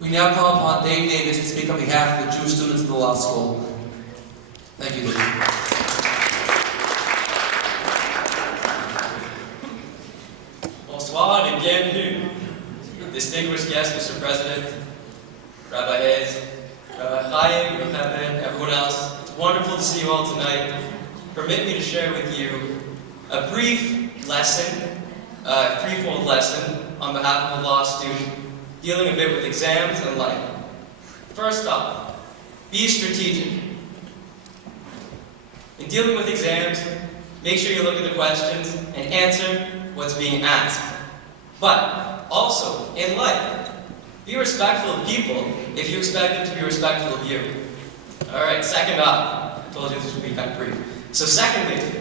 We now call upon Dave Davis to speak on behalf of the Jewish students of the law school. Thank you, Dave. Bonsoir et bienvenue. Distinguished guests, Mr. President, Rabbi Hayes, Rabbi Chaim, Yocheved, everyone else. It's wonderful to see you all tonight. Permit me to share with you a brief lesson, a threefold lesson on behalf of a law student dealing a bit with exams and life. First off, be strategic. In dealing with exams, make sure you look at the questions and answer what's being asked. But also, in life, be respectful of people if you expect them to be respectful of you. Alright, second off, I told you this would be kind of brief. So secondly,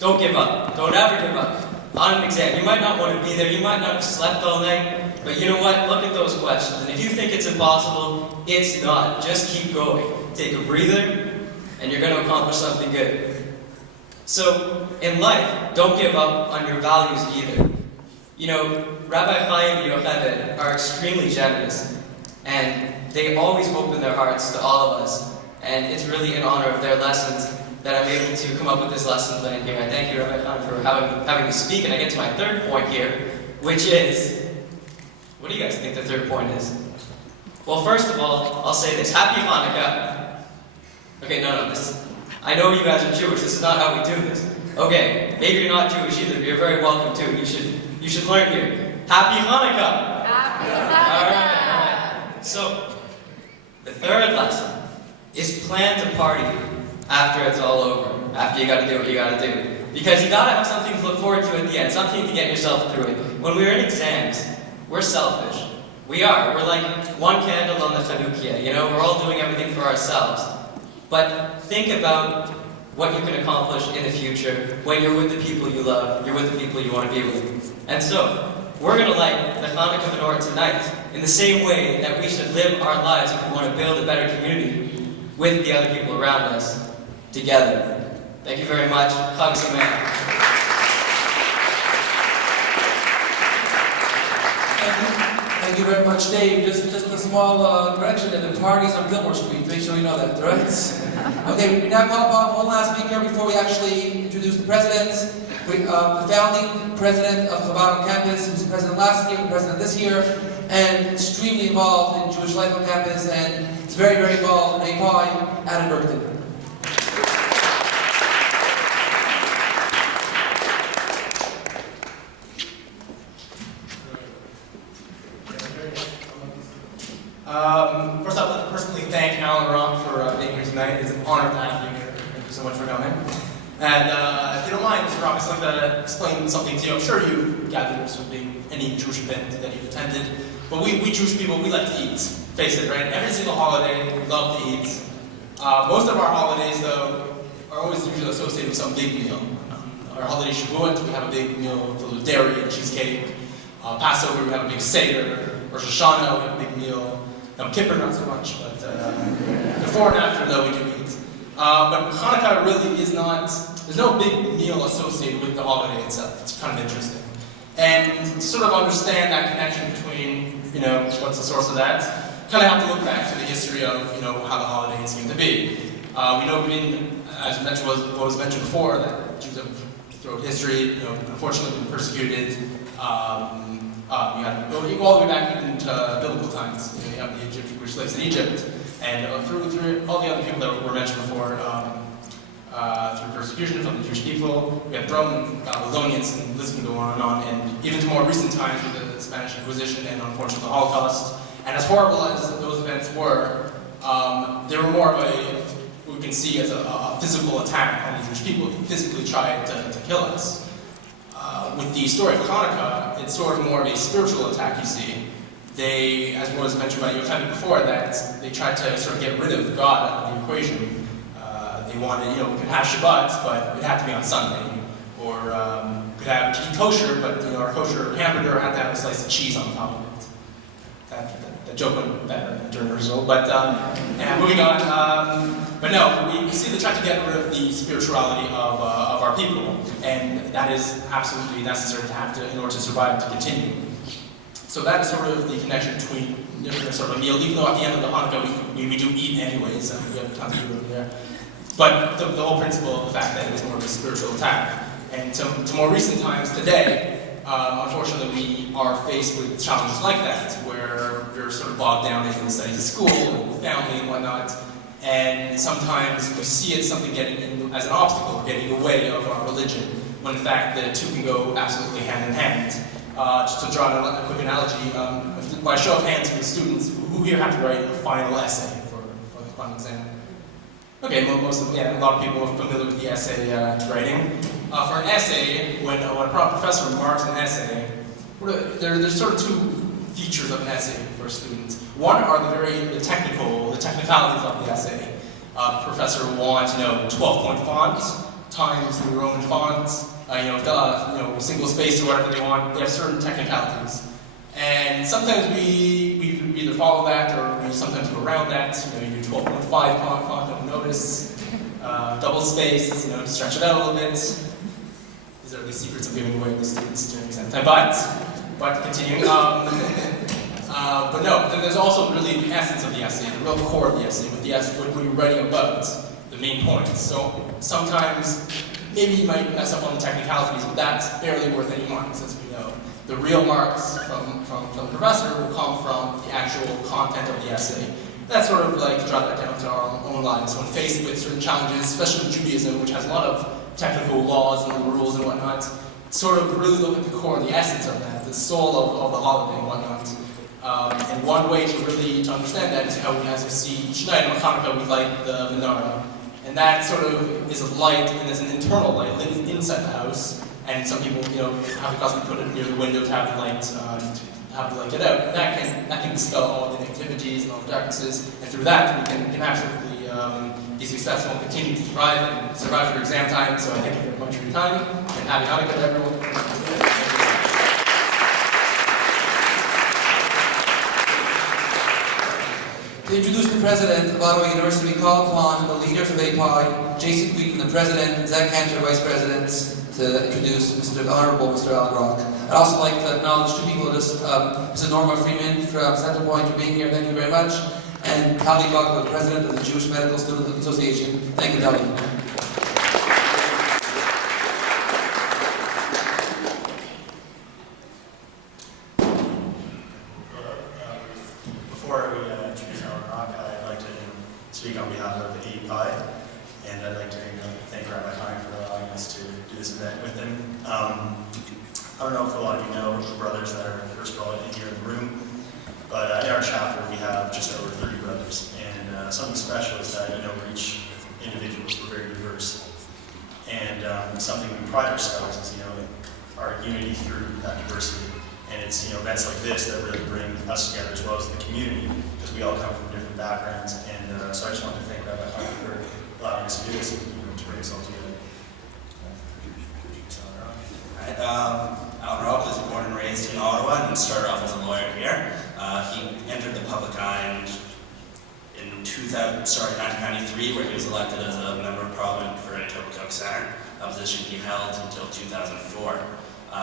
don't give up. Don't ever give up on an exam. You might not want to be there, you might not have slept all night, but you know what? Look at those questions. And if you think it's impossible, it's not. Just keep going. Take a breather, and you're going to accomplish something good. So, in life, don't give up on your values either. You know, Rabbi Chaim and Yocheved are extremely generous, and they always open their hearts to all of us. And it's really in honor of their lessons that I'm able to come up with this lesson plan here. I thank you, Rabbi Chaim, for having me speak. And I get to my third point here, which is, what do you guys think the third point is? Well, first of all, I'll say this. Happy Hanukkah. Okay, no, I know you guys are Jewish. This is not how we do this. Okay, maybe you're not Jewish either, but you're very welcome too. You should learn here. Happy Hanukkah! Happy Hanukkah! Alright. So, the third lesson is plan to party after it's all over. After you gotta do what you gotta do. Because you gotta have something to look forward to at the end, something to get yourself through it. When we're in exams, we're selfish. We are. We're like one candle on the chanukah, you know? We're all doing everything for ourselves. But think about what you can accomplish in the future when you're with the people you love, you're with the people you want to be with. And so, we're going to light the Chanukah menorah tonight in the same way that we should live our lives if we want to build a better community with the other people around us together. Thank you very much. Chag Sameach. Thank you very much, Dave. Just a small correction, that the party's on Gilmore Street. Make sure you know that, right? Okay, we now call upon one last speaker before we actually introduce the president. The founding president of Chabad on campus, who was the president last year, the president this year, and extremely involved in Jewish life on campus, and is very, very involved in API, Adam Berkton. First, I'd like to personally thank Alan Rock for being here tonight. It's an honor to have you here. Thank you so much for coming. And if you don't mind, Mr. Rock, I'd like to explain something to you. I'm sure you've gathered this from any Jewish event that you've attended. But we Jewish people, we like to eat. Face it, right? Every single holiday, we love to eat. Most of our holidays, though, are always usually associated with some big meal. Our holiday Shavuot, we have a big meal filled with dairy and cheesecake. Passover, we have a big Seder. Rosh Hashanah, we have a big meal. Yom Kippur, not so much, but before and after, though, we do eat. But Hanukkah really is not, there's no big meal associated with the holiday itself. It's kind of interesting. And to sort of understand that connection between, you know, what's the source of that, kind of have to look back to the history of, you know, how the holidays came to be. We know, as was mentioned before, that Jews have throughout history, you know, unfortunately been persecuted. You have to go all the way back into biblical times. You know, you have the Jewish slaves in Egypt, and through all the other people that were mentioned before, through persecution from the Jewish people, we have Roman, Babylonians, and the list can go on and on, and even to more recent times with the Spanish Inquisition and, unfortunately, the Holocaust. And as horrible as those events were, they were more of what we can see as a physical attack on the Jewish people who physically tried to kill us. With the story of Hanukkah, it's sort of more of a spiritual attack, you see. They, as was mentioned by Yocheved before, that they tried to sort of get rid of God out of the equation. They wanted, you know, we could have Shabbat, but it had to be on Sunday. Or we could have kosher, but, you know, our kosher hamburger had to have a slice of cheese on top of it. That joke went better during the result, but and moving on. But no, we see they try to get rid of the spirituality of our people, and that is absolutely necessary to have to in order to survive, to continue. So that is sort of the connection between sort of a meal, even though at the end of the Hanukkah we do eat anyways, and we have tons of food over there. But the whole principle of the fact that it was more of a spiritual attack. And to more recent times today, unfortunately we are faced with challenges like that, where we're sort of bogged down in the studies of school and family and whatnot. And sometimes we see it something getting in as an obstacle, getting in the way of our religion, when in fact the two can go absolutely hand in hand. Just to draw a quick analogy, by show of hands for the students, who here have to write a final essay for the final exam? Okay, a lot of people are familiar with the essay writing. For an essay, when a professor marks an essay, there's sort of two features of an essay for students. One are the technicalities of the essay. The professor will want, 12-point fonts times the Roman fonts, single space or whatever they want. They have certain technicalities. And sometimes we either follow that or we sometimes go around that. You do 12.5 font, don't notice. Double space, to stretch it out a little bit. These are the secrets of giving away to the students during exam time. But continuing. But no, there's also really the essence of the essay, the real core of the essay, what you're writing about, the main points. So sometimes, maybe you might mess up on the technicalities, but that's barely worth any marks, as we know. The real marks from the professor will come from the actual content of the essay. That's sort of like to draw that down to our own lives. When faced with certain challenges, especially with Judaism, which has a lot of technical laws and rules and whatnot, sort of really look at the core, the essence of that, the soul of the holiday and whatnot. And one way to really understand that is how we, as we see each night on Hanukkah, we light the menorah. And that sort of is a light, and it's an internal light, lit inside the house. And some people, have the custom put it near the window to have the light get out. That can dispel all the negativities and all the darknesses. And through that, we can absolutely be successful and continue to survive through exam time. So I thank you very much for your time, and happy Hanukkah to everyone. To introduce the president of Ottawa University, we call upon the leaders of API, Jason Wheaton, the president, and Zach Cantor, vice president, to introduce Mr. Honorable Mr. Alan Rock. I'd also like to acknowledge two people, Mr. Norma Freeman from Centerpoint for being here, thank you very much, and Tali Bogba, the president of the Jewish Medical Student Association. Thank you, Tali. Before we introduce Alan Rock, I'd like to speak on behalf of the API, and I'd like to thank Rabbi Chaim for allowing us to do this event with him. I don't know if a lot of you know the brothers that are first of all in here in the room, but in our chapter we have just over 30 brothers, and something special is that each individuals were very diverse, and something we pride ourselves is our unity through that diversity. And it's events like this that really bring us together as well as the community, because we all come from different backgrounds. And so I just want to thank Rabbi Chaim for allowing us to do this and to bring us all together. Alan Rock was born and raised in Ottawa and started off as a lawyer here. He entered the public eye in 1993, where he was elected as a member of Parliament for Etobicoke Centre, a position he held until 2004.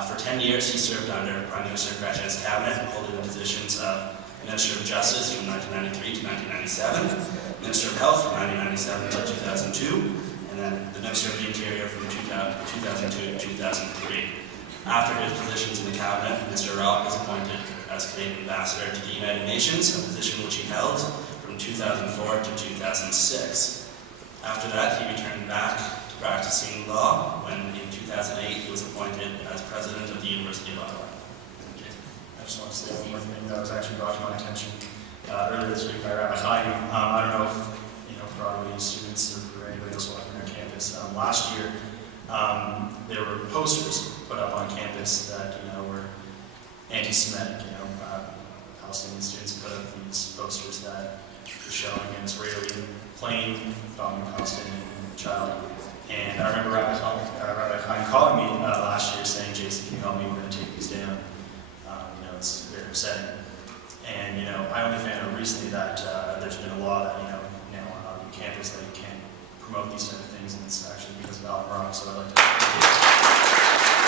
For 10 years, he served under Prime Minister Gretchen's cabinet, holding the positions of Minister of Justice from 1993 to 1997, Minister of Health from 1997 to 2002, and then the Minister of the Interior from 2002 to 2003. After his positions in the cabinet, Mr. Rock was appointed as Canadian Ambassador to the United Nations, a position which he held from 2004 to 2006. After that, he returned back to practicing law when in 2008 he was appointed as President of the University of Ottawa. I just want to say one more thing that was actually brought to my attention earlier this week by Rabbi Chaim. I don't know if for Ottawa students or for anybody else walking on campus. Last year, there were posters put up on campus that were anti-Semitic. Palestinian students put up these posters that were showing an Israeli plane bombing a Palestinian child. And I remember Rabbi Chaim calling me last year saying, "Jason, can you help me? We're going to take these down." It's very upsetting. And I only found out recently that there's been a law that now on campus that you can't promote these type of things, and it's actually because of Alan Rock. So I'd like to.